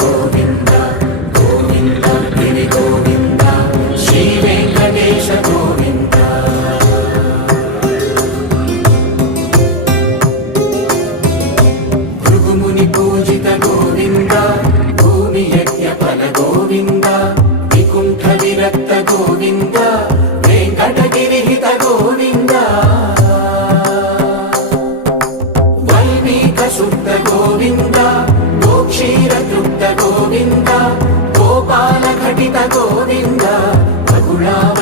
గోవింద గోవింద గిరి గోవింద శ్రీ వెంకటేశ గోవింద భృగుముని పూజిత గోవింద భూమి యజ్ఞ ఫల గోవింద వికుంఠ విరక్త గోవింద వెంకటగిరిహిత గోవింద వైదిక శుద్ధ గోవింద గోక్షీర తృప్త గోవింద గోపాల ఘటిత గోవింద బహుళావ